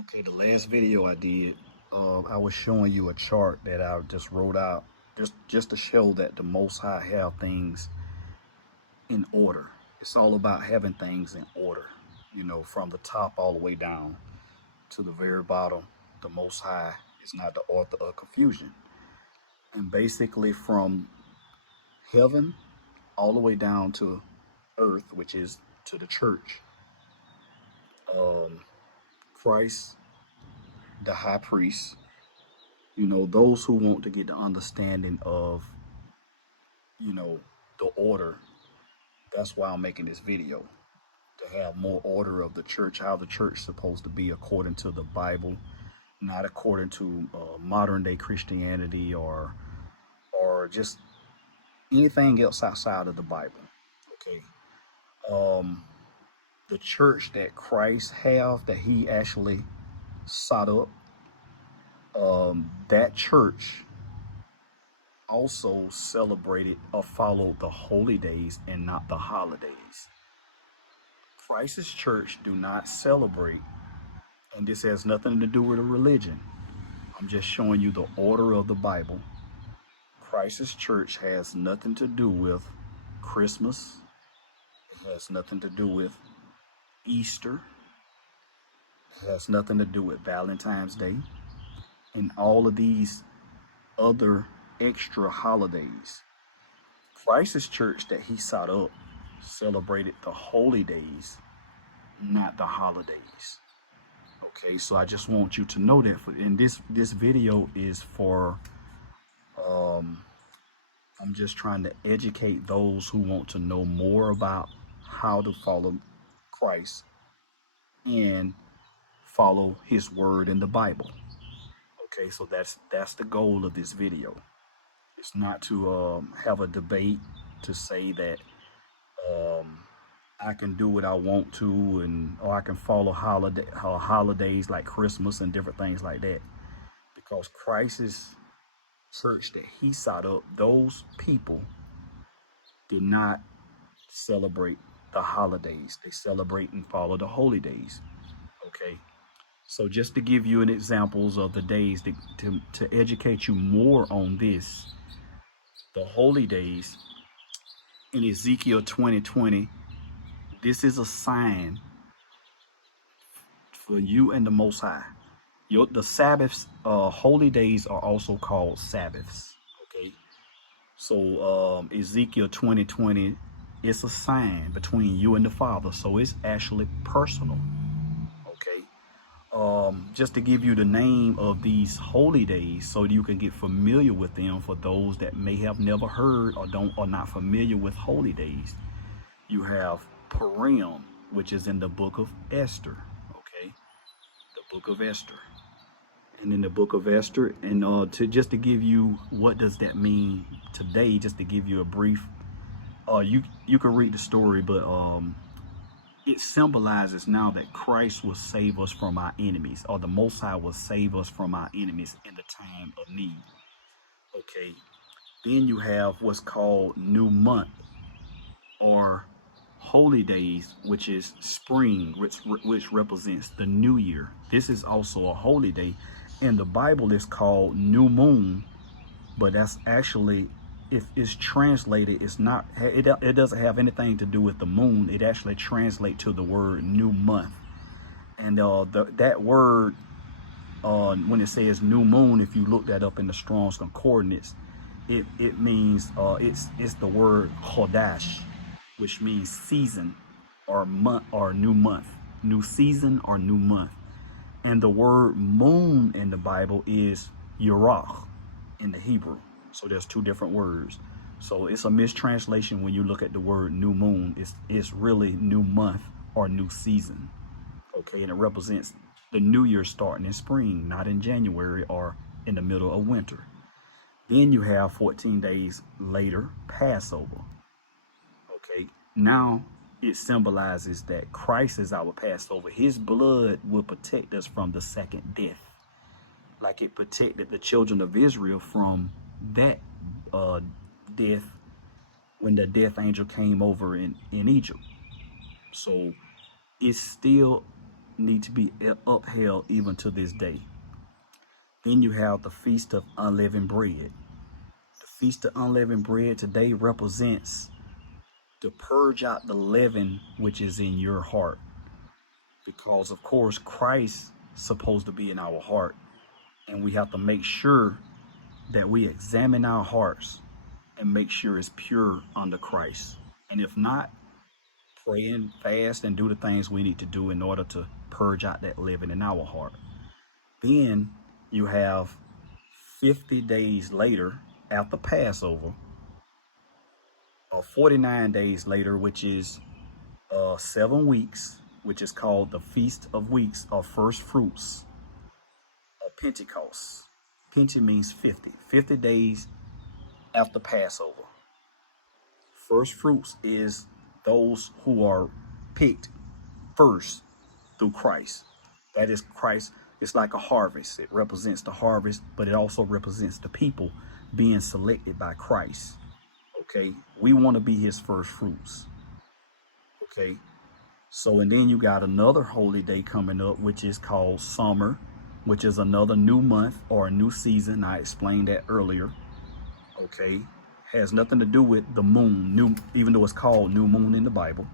Okay, the last video I did, I was showing you a chart that I just wrote out just to show that the Most High have things in order. It's all about having things in order, from the top all the way down to the very bottom. The Most High is not the author of confusion. And basically from heaven all the way down to earth, which is to the church, Christ, the high priest, those who want to get the understanding of, the order. That's why I'm making this video, to have more order of the church, how the church is supposed to be according to the Bible, not according to modern day Christianity or just anything else outside of the Bible. Okay. The church that Christ have, that he actually sought up, that church also celebrated or followed the holy days and not the holidays. Christ's church do not celebrate, and this has nothing to do with a religion. I'm just showing you the order of the Bible. Christ's church has nothing to do with Christmas. It has nothing to do with Easter. It has nothing to do with Valentine's Day and all of these other extra holidays. Christ's church that he sought up celebrated the holy days, not the holidays. Okay, so I just want you to know that. And this video is for I'm just trying to educate those who want to know more about how to follow Christ and follow his word in the Bible. Okay, so that's the goal of this video. It's not to have a debate to say that I can do what I want to, or I can follow holidays like Christmas and different things like that. Because Christ's church that he sought up, those people did not celebrate the holidays. They celebrate and follow the holy days. Okay. So just to give you an examples of the days to educate you more on this, the holy days in Ezekiel 20:20, this is a sign for you and the Most High. The Sabbaths, holy days are also called Sabbaths. Okay, so Ezekiel 20:20, it's a sign between you and the Father, so it's actually personal. Okay. Just to give you the name of these holy days so you can get familiar with them, for those that may have never heard or not familiar with holy days. You have Purim, which is in the book of Esther. Okay, the book of Esther. And in the book of Esther, and just to give you what does that mean today, just to give you a brief, you can read the story, but it symbolizes now that Christ will save us from our enemies, or the Most High will save us from our enemies in the time of need. Okay. Then you have what's called New Month, or holy days, which is spring, which represents the new year. This is also a holy day. In the Bible, it's called New Moon, but that's actually, if it's translated, it's not, it doesn't have anything to do with the moon. It actually translates to the word new month. And that word, when it says new moon, if you look that up in the Strong's Concordance, it means, it's the word chodash, which means season or month or new month, new season or new month. And the word moon in the Bible is Yerach in the Hebrew. So there's two different words. So it's a mistranslation when you look at the word new moon. It's really new month or new season. Okay, and it represents the new year starting in spring, not in January or in the middle of winter. Then you have 14 days later, Passover. Okay, now it symbolizes that Christ is our Passover. His blood will protect us from the second death, like it protected the children of Israel from that death when the death angel came over in Egypt. So it's still need to be upheld even to this day. Then you have the Feast of Unleavened Bread. The Feast of Unleavened Bread today represents to purge out the leaven which is in your heart. Because, of course, Christ is supposed to be in our heart. And we have to make sure that we examine our hearts and make sure it's pure under Christ. And if not, pray and fast and do the things we need to do in order to purge out that leaven in our heart. Then you have 50 days later after Passover, or 49 days later, which is 7 weeks, which is called the Feast of Weeks or First Fruits of Pentecost. Pente means 50. 50 days after Passover. First fruits is those who are picked first through Christ. That is Christ. It's like a harvest. It represents the harvest, but it also represents the people being selected by Christ. Okay, we want to be his first fruits. Okay, so and then you got another holy day coming up, which is called summer, which is another new month or a new season. I explained that earlier. Okay, has nothing to do with the moon, new, even though it's called new moon in the Bible.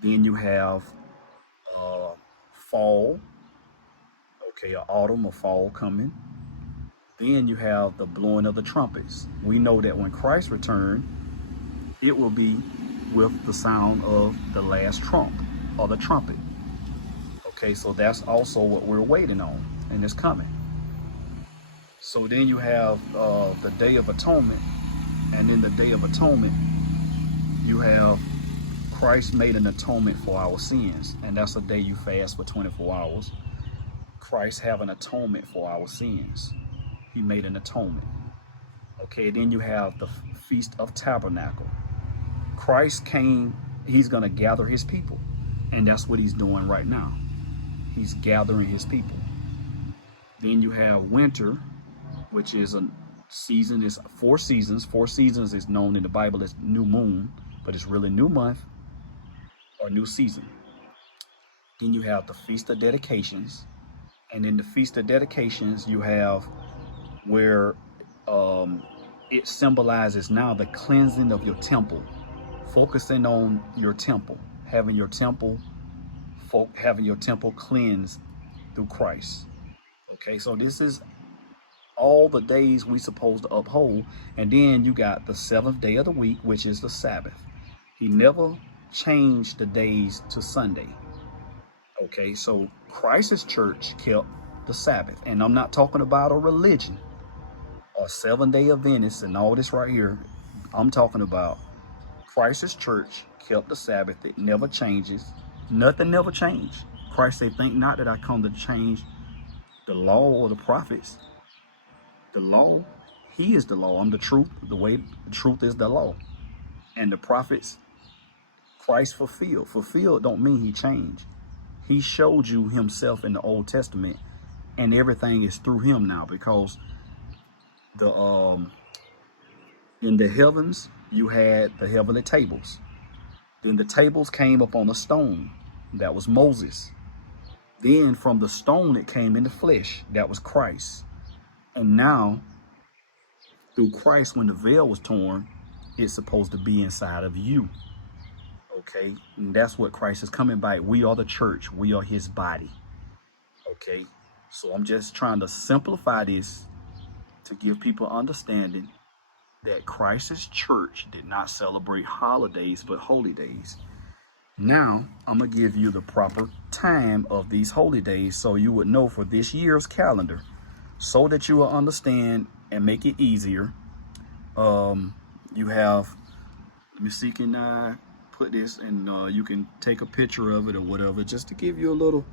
Then you have fall, okay, or autumn or fall coming. Then you have the blowing of the trumpets. We know that when Christ returned, it will be with the sound of the last trump or the trumpet. Okay, so that's also what we're waiting on, and it's coming. So then you have the Day of Atonement, and in the Day of Atonement, you have Christ made an atonement for our sins, and that's a day you fast for 24 hours. Christ have an atonement for our sins. He made an atonement. Okay, then you have the Feast of Tabernacle. Christ came, he's going to gather his people, and that's what he's doing right now. He's gathering his people. Then you have winter, which is a season, is 4 seasons. 4 seasons is known in the Bible as new moon, but it's really new month or new season. Then you have the Feast of Dedications, and in the Feast of Dedications you have where it symbolizes now the cleansing of your temple, focusing on your temple, having your temple cleansed through Christ. Okay, so this is all the days we supposed to uphold. And then you got the 7th day of the week, which is the Sabbath. He never changed the days to Sunday. Okay, so Christ's church kept the Sabbath, and I'm not talking about a religion or 7-day Adventists and all this right here. I'm talking about Christ's church kept the Sabbath. It never changes. Nothing never changed. Christ said, think not that I come to change the law or the prophets. The law, he is the law. I'm the truth. The way, the truth is the law. And the prophets, Christ fulfilled. Fulfilled don't mean he changed. He showed you himself in the Old Testament, and everything is through him now, because the in the heavens you had the heavenly tables. Then the tables came up on a stone. That was Moses. Then from the stone it came in the flesh. That was Christ. And now, through Christ, when the veil was torn, it's supposed to be inside of you. Okay? And that's what Christ is coming by. We are the church. We are his body. Okay? So I'm just trying to simplify this to give people understanding that Christ's church did not celebrate holidays, but holy days. Now, I'm going to give you the proper time of these holy days so you would know for this year's calendar, so that you will understand and make it easier. You have, let me see, can I put this, and you can take a picture of it or whatever, just to give you a little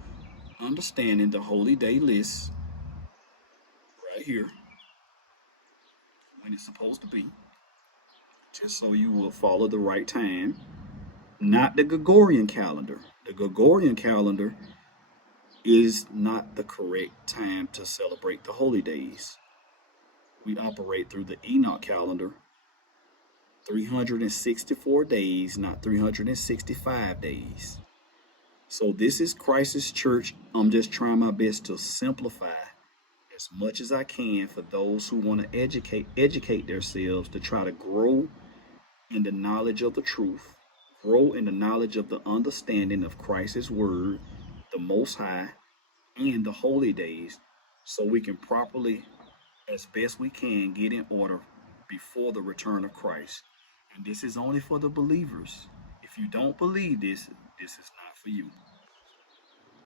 understanding. The holy day list right here, when it's supposed to be, just so you will follow the right time. Not the Gregorian calendar. The Gregorian calendar is not the correct time to celebrate the holy days. We operate through the Enoch calendar, 364 days, not 365 days. So this is Christ's church. I'm just trying my best to simplify as much as I can for those who want to educate themselves to try to grow in the knowledge of the truth, grow in the knowledge of the understanding of Christ's word, the Most High, and the holy days, so we can properly, as best we can, get in order before the return of Christ. And this is only for the believers. If you don't believe this, this is not for you.